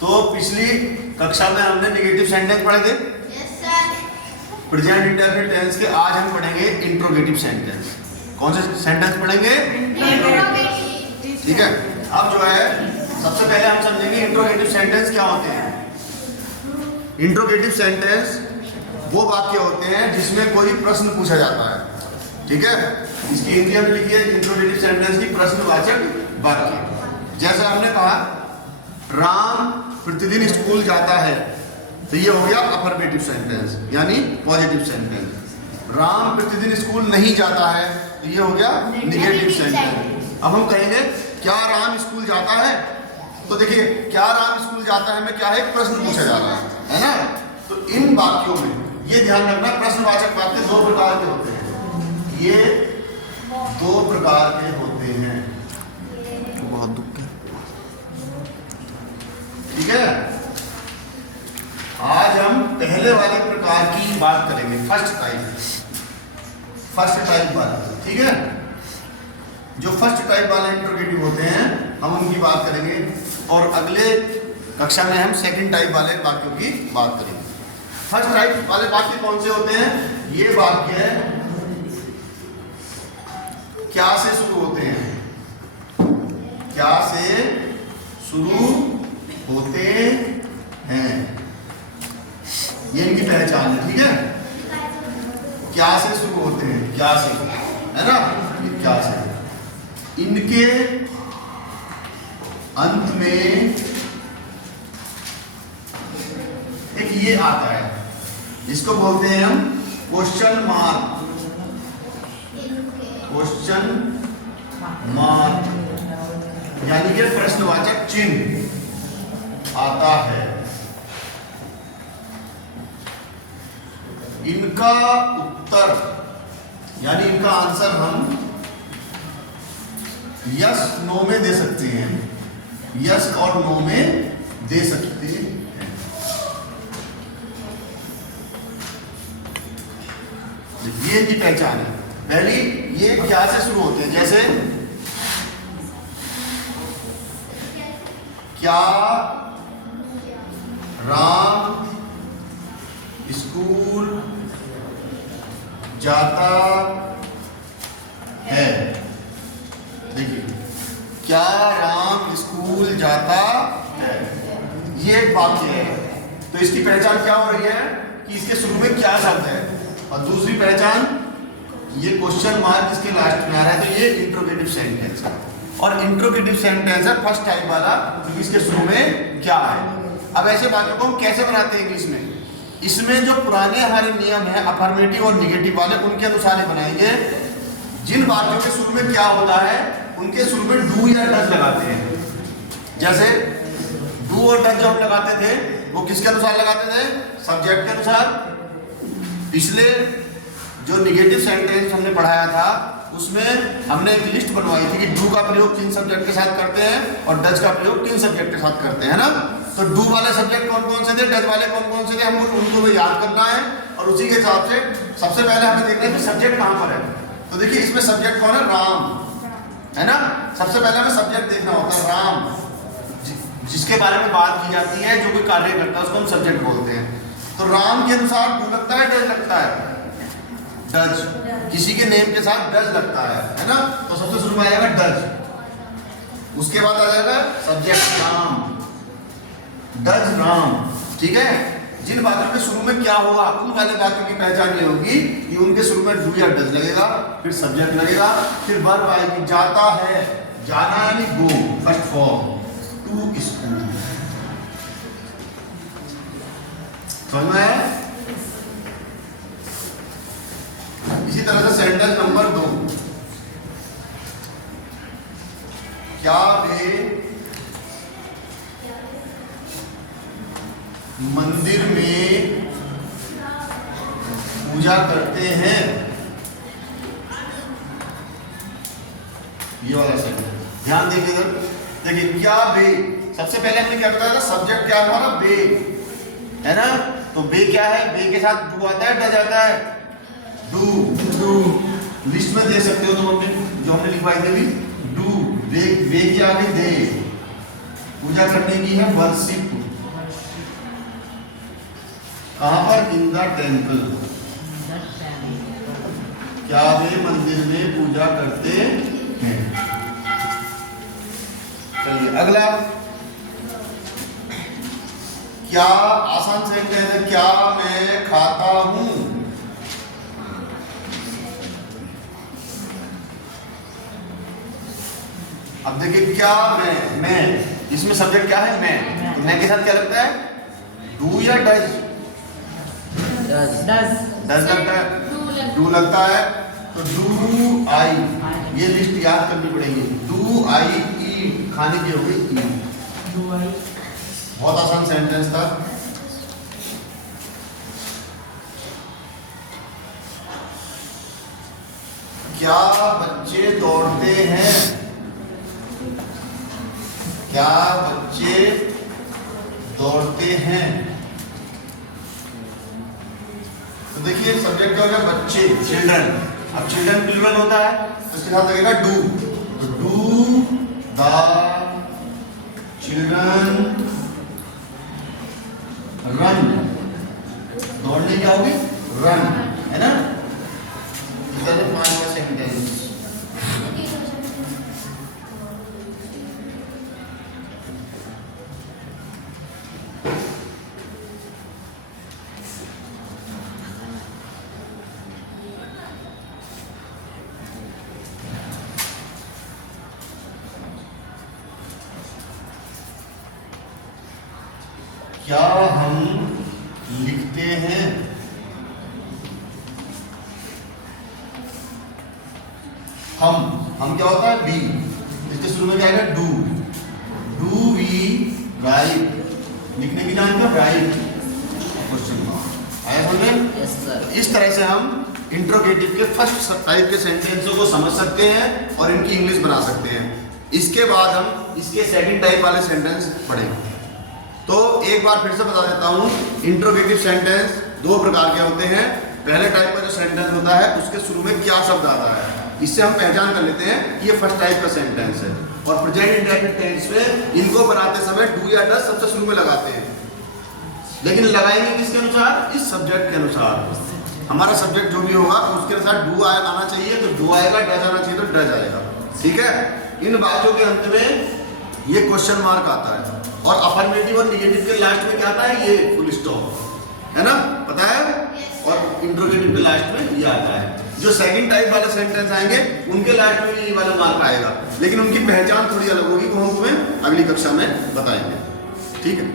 तो पिछली कक्षा में हमने नेगेटिव सेंटेंस पढ़े थे, प्रेजेंट इंडेफिनिट टेंस के। आज हम पढ़ेंगे इंट्रोगेटिव सेंटेंस। कौन से सेंटेंस पढ़ेंगे? ठीक है। अब जो है सबसे पहले हम समझेंगे इंट्रोगेटिव सेंटेंस क्या होते हैं। इंट्रोगेटिव सेंटेंस वो वाक्य होते हैं जिसमें कोई प्रश्न पूछा जाता है। ठीक है, इसकी हिंदी हम लिखिए इंट्रोगेटिव सेंटेंस की प्रश्नवाचक वाक्य। जैसे हमने कहा राम प्रतिदिन स्कूल जाता है, तो ये हो गया अफर्मेटिव सेंटेंस यानी पॉजिटिव सेंटेंस। राम प्रतिदिन स्कूल नहीं जाता है, तो ये हो गया नेगेटिव सेंटेंस। अब हम कहेंगे क्या राम स्कूल जाता है, तो देखिए क्या राम स्कूल जाता है में क्या है, प्रश्न पूछा जा रहा है ना। तो इन वाक्यों में ये ध्यान रखना, प्रश्नवाचक वाक्य दो प्रकार के होते हैं। ये दो प्रकार के होते हैं। बहुत दुख है। ठीक है, आज हम पहले वाले प्रकार की बात करेंगे, फर्स्ट टाइप वाला। ठीक है, जो फर्स्ट टाइप वाले इंट्रोगेटिव होते हैं हम उनकी बात करेंगे, और अगले कक्षा में हम सेकंड टाइप वाले वाक्यों की बात करेंगे। फर्स्ट टाइप वाले वाक्य कौन से होते हैं? ये वाक्य क्या से शुरू होते हैं, क्या से शुरू होते हैं, ये इनकी पहचान है। ठीक है, क्या से शुरू होते हैं, क्या से, है ना, ये क्या से। इनके अंत में एक ये आता है, जिसको बोलते हैं हम क्वेश्चन मार्क। क्वेश्चन मार्क यानी कि प्रश्नवाचक चिन्ह आता है। इनका उत्तर यानी इनका आंसर हम यस नो में दे सकते हैं, यस और नो में दे सकते हैं। ये इनकी पहचान है। पहली ये क्या से शुरू होते हैं, जैसे क्या राम स्कूल जाता है। देखिए क्या राम स्कूल जाता है, ये एक वाक्य है। तो इसकी पहचान क्या हो रही है कि इसके शुरू में क्या शब्द है, और दूसरी पहचान ये क्वेश्चन मार्क इसके लास्ट में आ रहा है, तो ये इंट्रोगेटिव सेंटेंस है। और इंट्रोगेटिव सेंटेंस है फर्स्ट टाइप वाला, क्योंकि इसके शुरू में क्या है। अब ऐसे वाक्यों को हम कैसे बनाते हैं इंग्लिश में? इसमें जो पुराने हमारे नियम है अफर्मेटिव और निगेटिव वाले, उनके अनुसार ही बनाएंगे। जिन वाक्यों के शुरू में क्या होता है उनके शुरू में डू या डज लगाते हैं। जैसे डू और डज जो हम लगाते थे वो किसके अनुसार लगाते थे? सब्जेक्ट के अनुसार। पिछले जो निगेटिव सेंटेंस हमने पढ़ाया था उसमें हमने एक लिस्ट बनवाई थी कि डू का प्रयोग किन सब्जेक्ट के साथ करते हैं और डज का प्रयोग किन सब्जेक्ट के साथ करते हैं ना। तो डू वाले सब्जेक्ट कौन कौन से थे, डज वाले कौन कौन से थे, हमको उनको याद करना है। और उसी के हिसाब से सबसे पहले हमें देखना है कि सब्जेक्ट कहाँ पर है। तो देखिए इसमें सब्जेक्ट कौन है? राम, है ना। सबसे पहले हमें सब्जेक्ट देखना होता है। राम जिसके बारे में बात की जाती है, जो कोई कार्य करता है उसको हम सब्जेक्ट बोलते हैं। तो राम के अनुसार डू लगता है, डज लगता है? डज। किसी के नेम के साथ डज लगता है ना। तो सबसे शुरू में आएगा डज, उसके बाद आ जाएगा सब्जेक्ट राम, डज राम। ठीक है, जिन वाक्यों के शुरू में क्या होगा उन वाले वाक्यों की पहचान ये होगी कि उनके शुरू में डू या डज लगेगा, फिर सब्जेक्ट लगेगा, फिर वर्ब आएगी। जाता है, जाना यानी गो, फर्स्ट फॉर्म, टू स्कूल। समझ में है? इसी तरह से सेंटेंस नंबर 2, क्या वे मंदिर में पूजा करते हैं? ये वाला सेंटेंस ध्यान देखिए इधर। देखिए क्या वे, सबसे पहले हमने क्या बताया था, सब्जेक्ट क्या हमारा? वे, है ना। तो वे क्या है? वे के साथ डू आता है, डज आता है? डू। लिस्ट में दे सकते हो तो हमने जो हमने लिखवाई थी डू, वे की आगे दे, पूजा करने की है वर्शिप, कहाँ पर? In the temple. क्या वे मंदिर में पूजा करते हैं? चलिए अगला, क्या आसान सेंटेंस है, क्या मैं खाता हूं? अब देखिए क्या मैं इसमें सब्जेक्ट क्या है? मैं। तो मैं के साथ क्या लगता है? डू या डज? डज लगता है, डू लगता है। तो डू आई, ये लिस्ट याद करनी पड़ेगी। डू आई ईट, खाने की हो गई ईट। बहुत आसान सेंटेंस था। क्या बच्चे दौड़ते हैं? क्या बच्चे दौड़ते हैं? तो देखिए सब्जेक्ट हो गया बच्चे, चिल्ड्रन। अब चिल्ड्रन प्लूरल होता है तो इसके साथ लगेगा डू। तो डू द चिल्ड्रन रन, दौड़ने क्या होगी? रन, है ना? इधर 5वां सेंटेंस। क्या हम लिखते हैं? हम क्या होता है? बी। इसके शुरू में क्या आएगा? डू। डू वी राइट, लिखने की जानते हो? राइट क्वेश्चन मार्क आया समझ में? Yes sir. इस तरह से हम इंट्रोगेटिव के फर्स्ट टाइप के सेंटेंसों को समझ सकते हैं और इनकी इंग्लिश बना सकते हैं। इसके बाद हम इसके सेकंड टाइप वाले सेंटेंस पढ़ेंगे। तो एक बार फिर से बता देता हूँ, इंट्रोगेटिव सेंटेंस दो प्रकार के होते हैं। पहले टाइप का जो सेंटेंस होता है उसके शुरू में क्या शब्द आता है, इससे हम पहचान कर लेते हैं कि ये फर्स्ट टाइप का सेंटेंस है। और प्रेजेंट इंडेफिनिट टेंस में इनको बनाते समय डू या डज सबसे शुरू में लगाते हैं, लेकिन लगाएंगे किसके अनुसार? इस सब्जेक्ट के अनुसार। हमारा सब्जेक्ट जो भी होगा उसके अनुसार डू आना चाहिए तो डू आएगा, डज आना चाहिए तो डज आएगा। ठीक है? इन बातों के अंत में ये क्वेश्चन मार्क आता है और अफर्मेटिव और निगेटिव के लास्ट में क्या आता है? ये फुल स्टॉप, है ना? पता है? और इंट्रोगेटिव के लास्ट में ये आता है। जो सेकंड टाइप वाले सेंटेंस आएंगे उनके लास्ट में ये वाला मार्क आएगा, लेकिन उनकी पहचान थोड़ी अलग होगी, वो हम तुम्हें अगली कक्षा में बताएंगे। ठीक है?